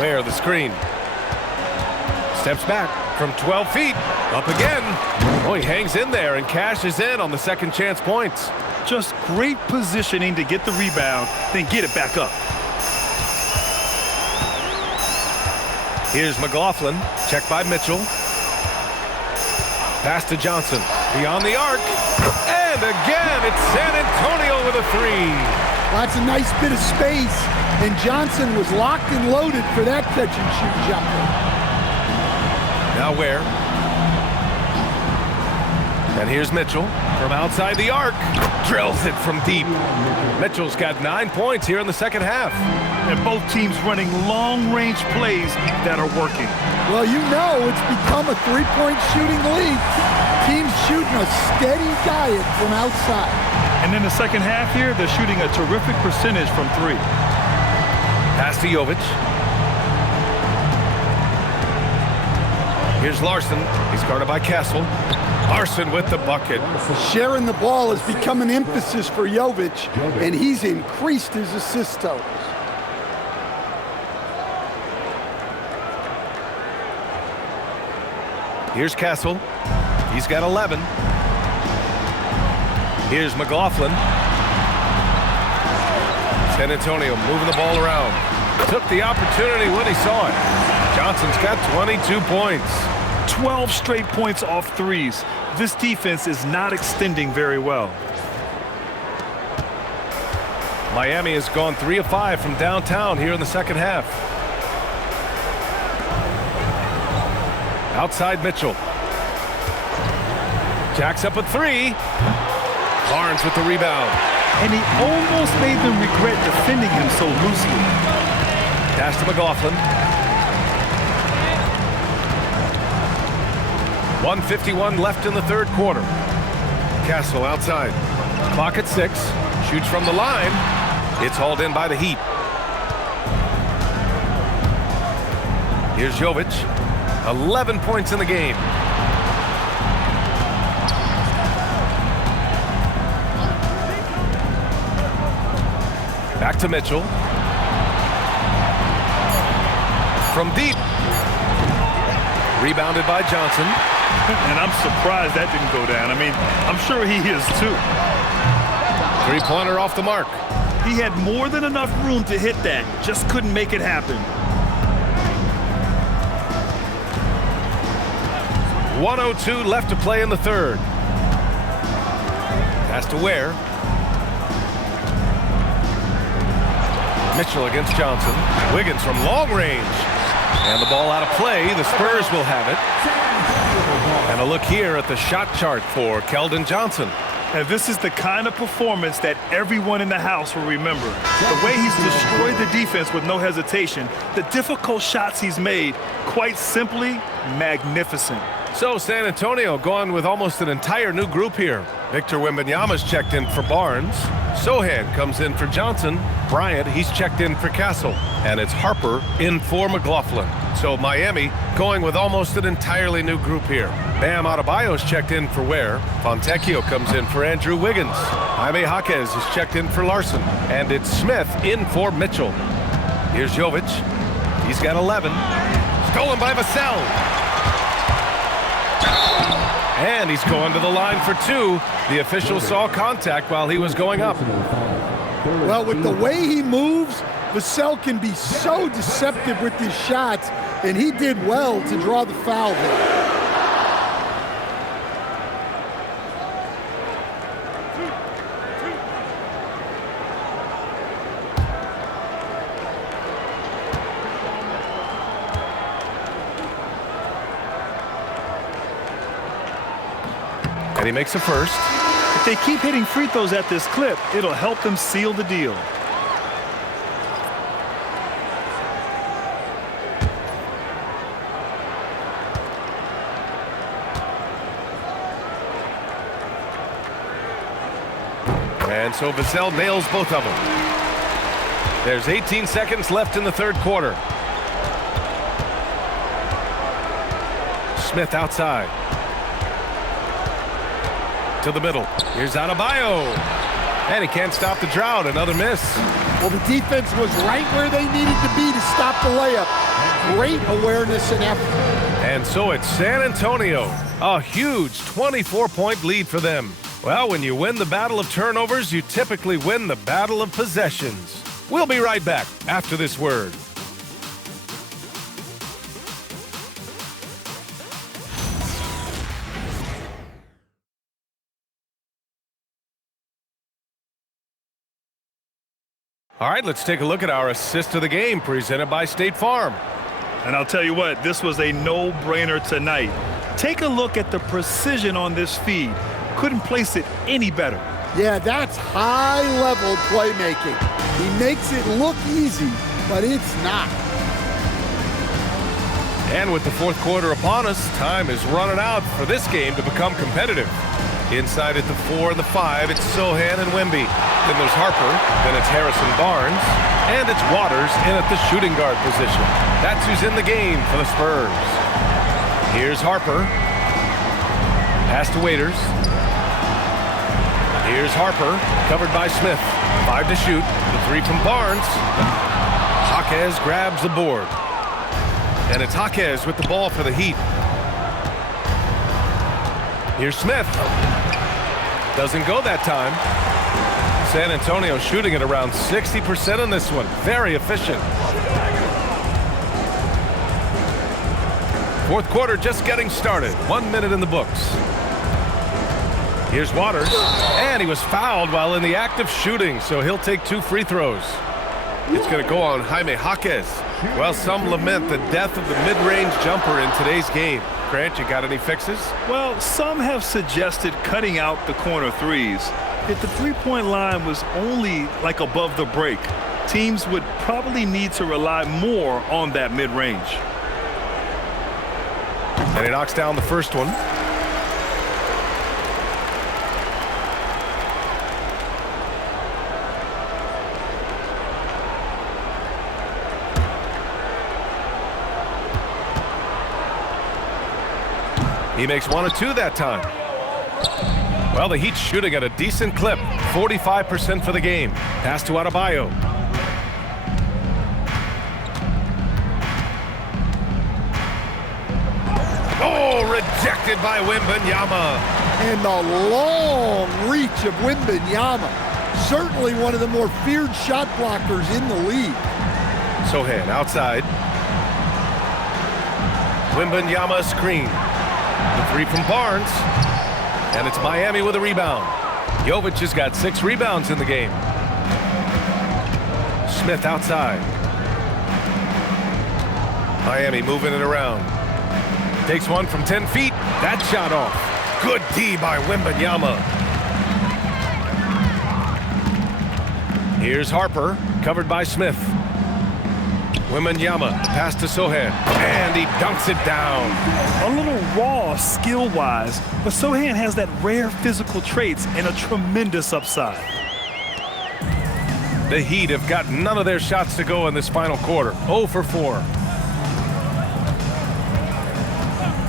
Where the screen. Steps back from 12 feet. Up again. Oh, he hangs in there and cashes in on the second chance points. Just great positioning to get the rebound, then get it back up. Here's McLaughlin. Checked by Mitchell. Pass to Johnson. Beyond the arc. And again, it's San Antonio with a 3. That's a nice bit of space. And Johnson was locked and loaded for that catch-and-shoot jumper. Now where? And here's Mitchell from outside the arc. Drills it from deep. Mitchell's got 9 points here in the second half. And both teams running long-range plays that are working. Well, you know it's become a three-point shooting league. Teams shooting a steady diet from outside. And in the second half here, they're shooting a terrific percentage from 3. Pass to Jovic. Here's Larson. He's guarded by Castle. Larson with the bucket. Sharing the ball has become an emphasis for Jovic, and he's increased his assist totals. Here's Castle. He's got 11. Here's McLaughlin. San Antonio moving the ball around. Took the opportunity when he saw it. Johnson's got 22 points. 12 straight points off threes. This defense is not extending very well. Miami has gone 3 of 5 from downtown here in the second half. Outside Mitchell. Jacks up a 3. Barnes with the rebound. And he almost made them regret defending him so loosely. Pass to McLaughlin. 1:51 left in the third quarter. Castle outside. Clock at 6. Shoots from the line. It's hauled in by the Heat. Here's Jovic. 11 points in the game. Back to Mitchell. From deep. Rebounded by Johnson. And I'm surprised that didn't go down. I mean, I'm sure he is too. Three-pointer off the mark. He had more than enough room to hit that. Just couldn't make it happen. 1:02 left to play in the third. Pass to Ware. Mitchell against Johnson. Wiggins from long range. And the ball out of play. The Spurs will have it. And a look here at the shot chart for Keldon Johnson. And this is the kind of performance that everyone in the house will remember. The way he's destroyed the defense with no hesitation, the difficult shots he's made, quite simply magnificent. So San Antonio going with almost an entire new group here. Victor Wembanyama's checked in for Barnes. Sochan comes in for Johnson. Bryant, he's checked in for Castle. And it's Harper in for McLaughlin. So Miami going with almost an entirely new group here. Bam Adebayo's checked in for Ware. Fontecchio comes in for Andrew Wiggins. Jaime Jaquez is checked in for Larson. And it's Smith in for Mitchell. Here's Jovic. He's got 11. Stolen by Vassell. And he's going to the line for two. The official saw contact while he was going up. Well, with the way he moves, Vassell can be so deceptive with his shots, and he did well to draw the foul there. And he makes a first. If they keep hitting free throws at this clip, it'll help them seal the deal. And so Vassell nails both of them. There's 18 seconds left in the third quarter. Smith outside. To the middle. Here's Adebayo. And he can't stop the drought. Another miss. Well, the defense was right where they needed to be to stop the layup. Great awareness and effort. And so it's San Antonio. A huge 24-point lead for them. Well, when you win the battle of turnovers, you typically win the battle of possessions. We'll be right back after this word. All right, let's take a look at our assist of the game presented by State Farm. And I'll tell you what, this was a no-brainer tonight. Take a look at the precision on this feed. Couldn't place it any better. Yeah, that's high-level playmaking. He makes it look easy, but it's not. And with the fourth quarter upon us, time is running out for this game to become competitive. Inside at the 4 and the 5, it's Sochan and Wemby. Then there's Harper, then it's Harrison Barnes, and it's Waters in at the shooting guard position. That's who's in the game for the Spurs. Here's Harper. Pass to Waiters. Here's Harper, covered by Smith. 5 to shoot. The 3 from Barnes. Jaquez grabs the board. And it's Jaquez with the ball for the Heat. Here's Smith. Doesn't go that time. San Antonio shooting at around 60% in this one. Very efficient. Fourth quarter just getting started. 1 minute in the books. Here's Waters. And he was fouled while in the act of shooting, so he'll take 2 free throws. It's going to go on Jaime Jaquez. Well, some lament the death of the mid-range jumper in today's game. Grant, you got any fixes? Well, some have suggested cutting out the corner threes. If the three-point line was only like above the break, teams would probably need to rely more on that mid-range. And he knocks down the first one. He makes 1 of 2 that time. Well, the Heat's shooting at a decent clip. 45% for the game. Pass to Adebayo. Oh, rejected by Wembanyama. And the long reach of Wembanyama. Certainly one of the more feared shot blockers in the league. Sochan outside. Wembanyama screen. The three from Barnes. And it's Miami with a rebound. Jovic has got 6 rebounds in the game. Smith outside. Miami moving it around. Takes one from 10 feet. That shot off. Good D by Wembanyama. Here's Harper, covered by Smith. Wembanyama, pass to Sochan, and he dunks it down. A little raw skill-wise, but Sochan has that rare physical traits and a tremendous upside. The Heat have got none of their shots to go in this final quarter. 0 for 4.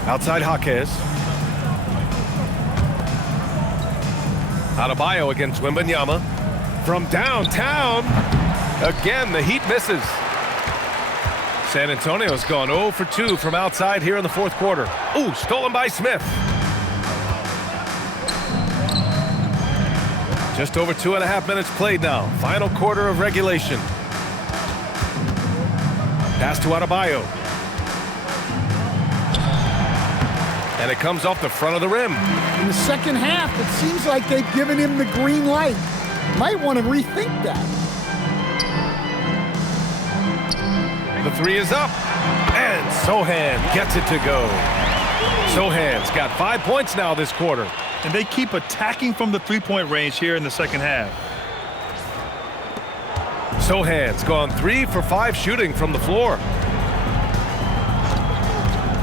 Outside Jaquez. Adebayo against Wembanyama. From downtown. Again, the Heat misses. San Antonio's gone 0 for 2 from outside here in the fourth quarter. Ooh, stolen by Smith. Just over 2.5 minutes played now. Final quarter of regulation. Pass to Adebayo. And it comes off the front of the rim. In the second half, it seems like they've given him the green light. Might want to rethink that. The three is up. And Sochan gets it to go. Sochan's got 5 points now this quarter. And they keep attacking from the three-point range here in the second half. Sochan's gone 3 for 5 shooting from the floor.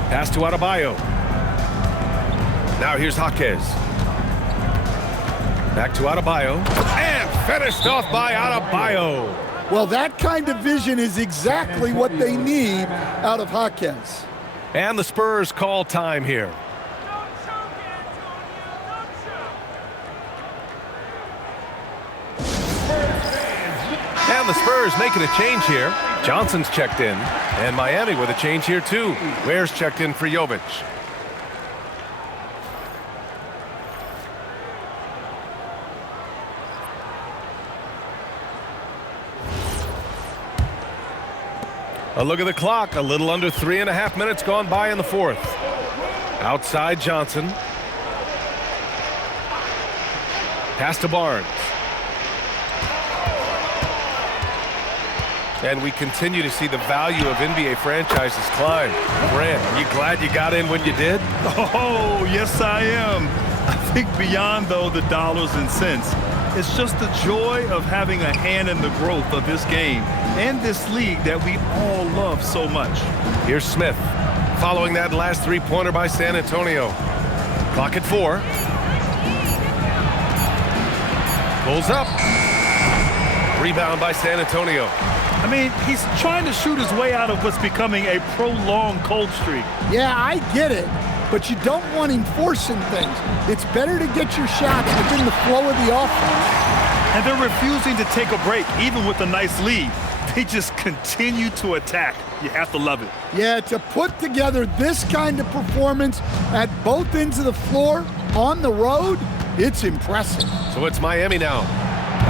Pass to Adebayo. Now here's Jaquez. Back to Adebayo. And finished off by Adebayo. Well, that kind of vision is exactly what they need out of Jaquez. And the Spurs call time here. And the Spurs making a change here. Johnson's checked in. And Miami with a change here too. Ware's checked in for Jovic. A look at the clock. A little under 3.5 minutes gone by in the fourth. Outside Johnson. Pass to Barnes. And we continue to see the value of NBA franchises climb. Grant, are you glad you got in when you did? Oh, yes, I am. I think beyond, though, the dollars and cents, it's just the joy of having a hand in the growth of this game and this league that we all love so much. Here's Smith, following that last three-pointer by San Antonio. Clock at 4. Pulls up. Rebound by San Antonio. I mean, he's trying to shoot his way out of what's becoming a prolonged cold streak. Yeah, I get it, but you don't want him forcing things. It's better to get your shots within the flow of the offense. And they're refusing to take a break, even with a nice lead. They just continue to attack. You have to love it. Yeah, to put together this kind of performance at both ends of the floor on the road, it's impressive. So it's Miami now.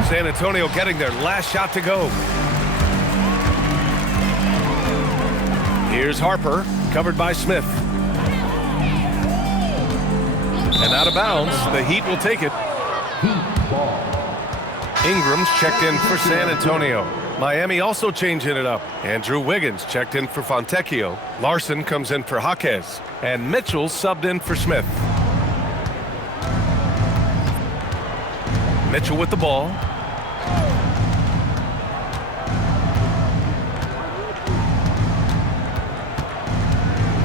San Antonio getting their last shot to go. Here's Harper, covered by Smith. And out of bounds, the Heat will take it. Ingram's checked in for San Antonio. Miami also changing it up. Andrew Wiggins checked in for Fontecchio. Larson comes in for Jaquez. And Mitchell subbed in for Smith. Mitchell with the ball.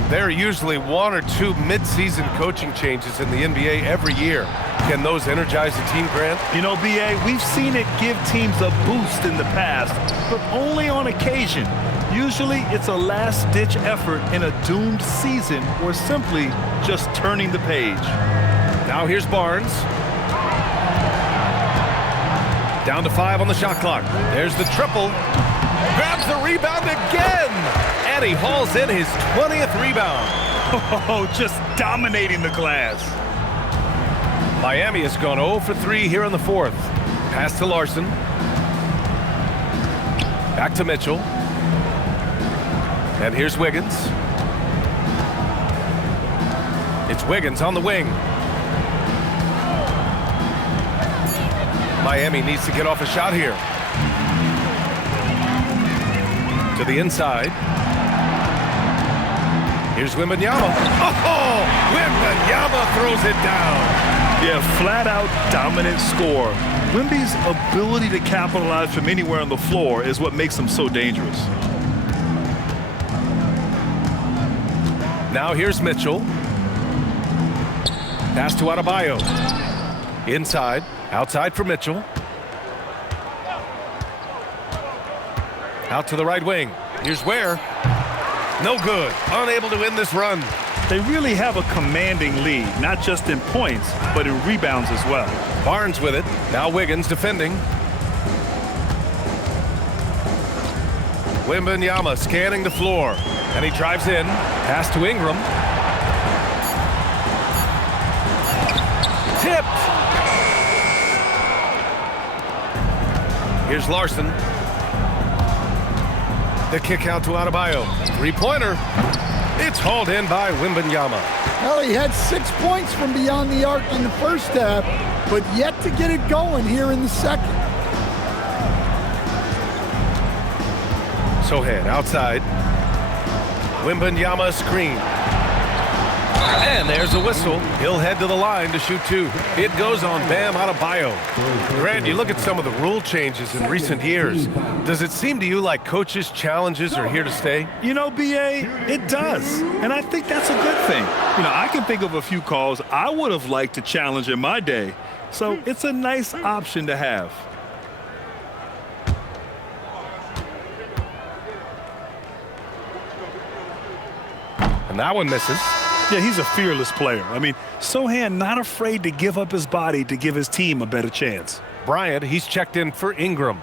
There are usually 1 or 2 mid-season coaching changes in the NBA every year. Can those energize the team, Grant? You know, B.A., we've seen it give teams a boost in the past, but only on occasion. Usually it's a last-ditch effort in a doomed season or simply just turning the page. Now here's Barnes. Down to 5 on the shot clock. There's the triple. Grabs the rebound again. And he hauls in his 20th rebound. Oh, just dominating the glass. Miami has gone 0 for 3 here in the fourth. Pass to Larson. Back to Mitchell. And here's Wiggins. It's Wiggins on the wing. Miami needs to get off a shot here. To the inside. Here's Wembanyama. Oh, Wembanyama throws it down. Yeah, flat-out dominant score. Wemby's ability to capitalize from anywhere on the floor is what makes him so dangerous. Now here's Mitchell. Pass to Adebayo. Inside, outside for Mitchell. Out to the right wing. Here's Ware. No good. Unable to win this run. They really have a commanding lead, not just in points, but in rebounds as well. Barnes with it. Now Wiggins defending. Wembanyama scanning the floor. And he drives in. Pass to Ingram. Tipped. Here's Larson. The kick out to Adebayo. Three-pointer. It's hauled in by Wembanyama. Well, he had 6 points from beyond the arc in the first half, but yet to get it going here in the second. Sochan outside. Wembanyama screen. And there's a whistle. He'll head to the line to shoot two. It goes on Bam Adebayo. Grant, you look at some of the rule changes in recent years. Does it seem to you like coaches' challenges are here to stay? You know, B.A., it does. And I think that's a good thing. You know, I can think of a few calls I would have liked to challenge in my day. So it's a nice option to have. And that one misses. Yeah, he's a fearless player. I mean, Sochan not afraid to give up his body to give his team a better chance. Bryant, he's checked in for Ingram.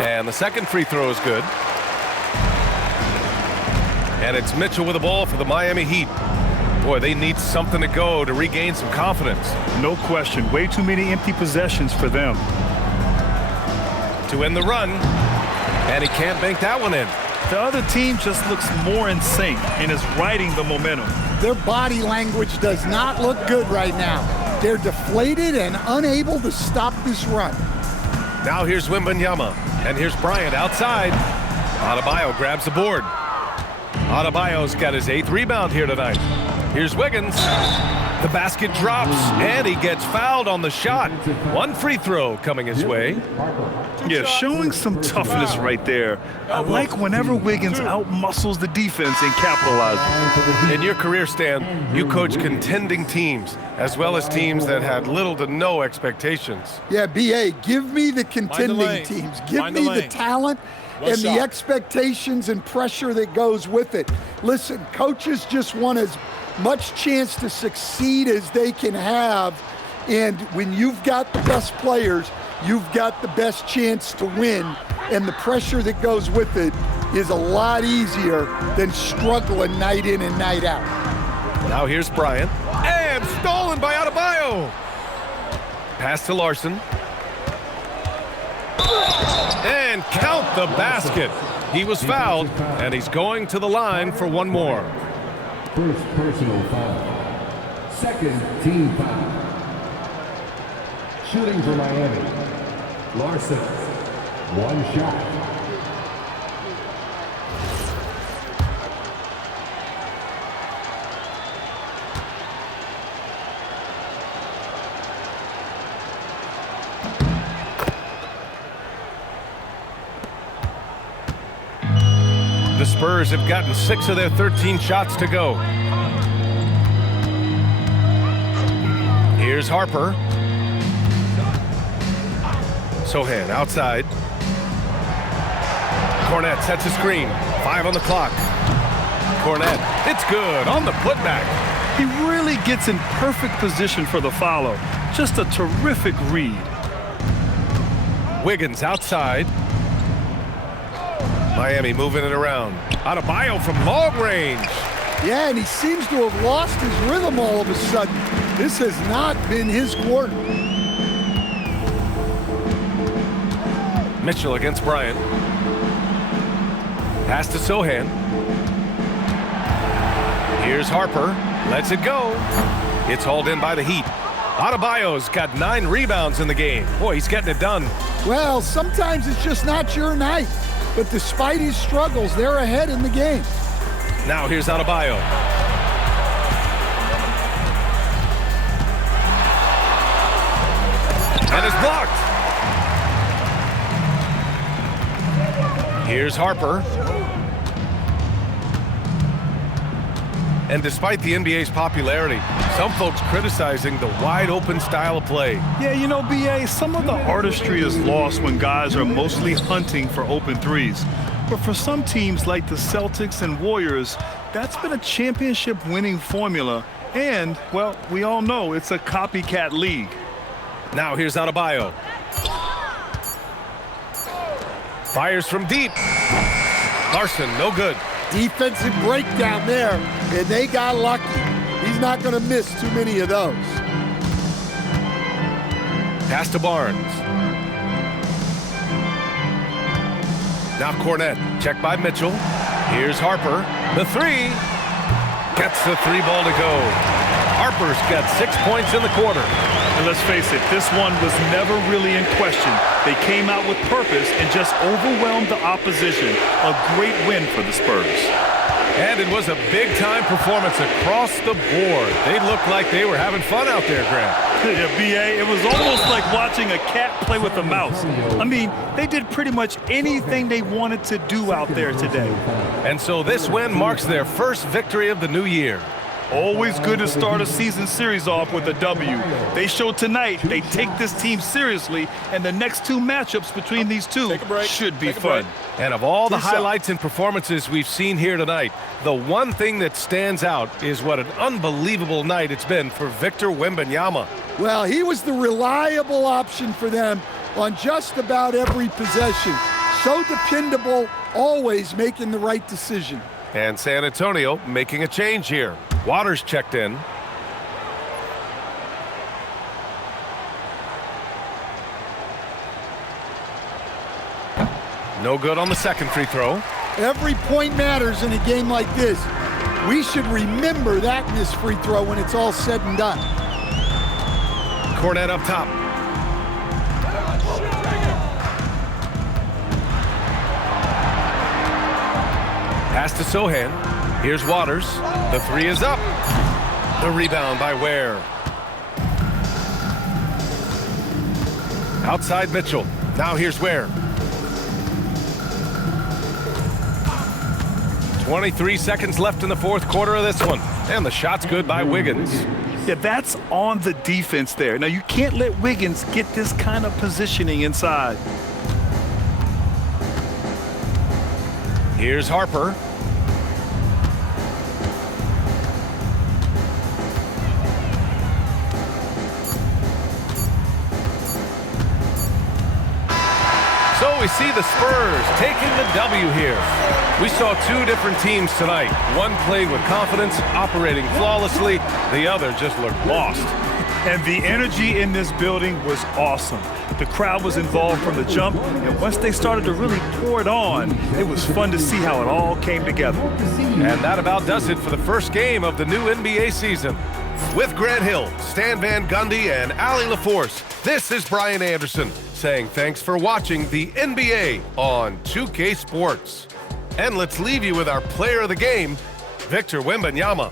And the second free throw is good. And it's Mitchell with the ball for the Miami Heat. Boy, they need something to go to regain some confidence. No question. Way too many empty possessions for them. To end the run, and he can't bank that one in. The other team just looks more in sync and is riding the momentum. Their body language does not look good right now. They're deflated and unable to stop this run. Now here's Wembanyama, and here's Bryant outside. Adebayo grabs the board. Adebayo's got his 8th rebound here tonight. Here's Wiggins. The basket drops, and he gets fouled on the shot. One free throw coming his way. Yeah, showing some toughness right there. I like whenever Wiggins outmuscles the defense and capitalizes. In your career, Stan, you coach contending teams, as well as teams that had little to no expectations. Yeah, B.A., give me the contending teams. Give me the talent and the expectations and pressure that goes with it. Listen, coaches just want as much chance to succeed as they can have, and when you've got the best players, you've got the best chance to win, and the pressure that goes with it is a lot easier than struggling night in and night out. Now here's Bryant, and stolen by Adebayo. Pass to Larson. And count the basket. He was fouled, and he's going to the line for one more. First personal foul. Second team foul. Shooting for Miami. Larson. One shot. The Spurs have gotten 6 of their 13 shots to go. Here's Harper. Sochan outside. Cornette sets a screen. 5 on the clock. Cornette, it's good on the putback. He really gets in perfect position for the follow. Just a terrific read. Wiggins outside. Miami moving it around. Adebayo from long range. Yeah, and he seems to have lost his rhythm all of a sudden. This has not been his quarter. Mitchell against Bryant. Pass to Sochan. Here's Harper. Lets it go. It's hauled in by the Heat. Adebayo's got 9 rebounds in the game. Boy, he's getting it done. Well, sometimes it's just not your night. But despite his struggles, they're ahead in the game. Now here's Adebayo. And it's blocked. Here's Harper. And despite the NBA's popularity, some folks criticizing the wide-open style of play. Yeah, you know, B.A., some of the artistry is lost when guys are mostly hunting for open threes. But for some teams like the Celtics and Warriors, that's been a championship-winning formula. And, well, we all know it's a copycat league. Now here's Adebayo. Fires from deep. Larson, no good. Defensive breakdown there, and they got lucky. He's not going to miss too many of those. Pass to Barnes. Now Cornette, checked by Mitchell. Here's Harper. The 3. Gets the 3 ball to go. Harper's got 6 points in the quarter. And let's face it, this one was never really in question. They came out with purpose and just overwhelmed the opposition. A great win for the Spurs. And it was a big-time performance across the board. They looked like they were having fun out there, Grant. Yeah, B.A., it was almost like watching a cat play with a mouse. I mean, they did pretty much anything they wanted to do out there today. And so this win marks their first victory of the new year. Always good to start a season series off with a W. They showed tonight they take this team seriously, and the next 2 matchups between these two should be fun. And of all the highlights and performances we've seen here tonight, the one thing that stands out is what an unbelievable night it's been for Victor Wembanyama. Well, he was the reliable option for them on just about every possession. So dependable, always making the right decision. And San Antonio making a change here. Waters checked in. No good on the second free throw. Every point matters in a game like this. We should remember that in this free throw when it's all said and done. Cornette up top. Pass to Sochan. Here's Waters. The 3 is up. The rebound by Ware. Outside Mitchell. Now here's Ware. 23 seconds left in the fourth quarter of this one. And the shot's good by Wiggins. Yeah, that's on the defense there. Now, you can't let Wiggins get this kind of positioning inside. Here's Harper. So we see the Spurs taking the W here. We saw 2 different teams tonight. One played with confidence, operating flawlessly. The other just looked lost. And the energy in this building was awesome. The crowd was involved from the jump, and once they started to really pour it on, it was fun to see how it all came together. And that about does it for the first game of the new NBA season. With Grant Hill, Stan Van Gundy, and Allie LaForce, this is Brian Anderson saying thanks for watching the NBA on 2K Sports. And let's leave you with our player of the game, Victor Wembanyama.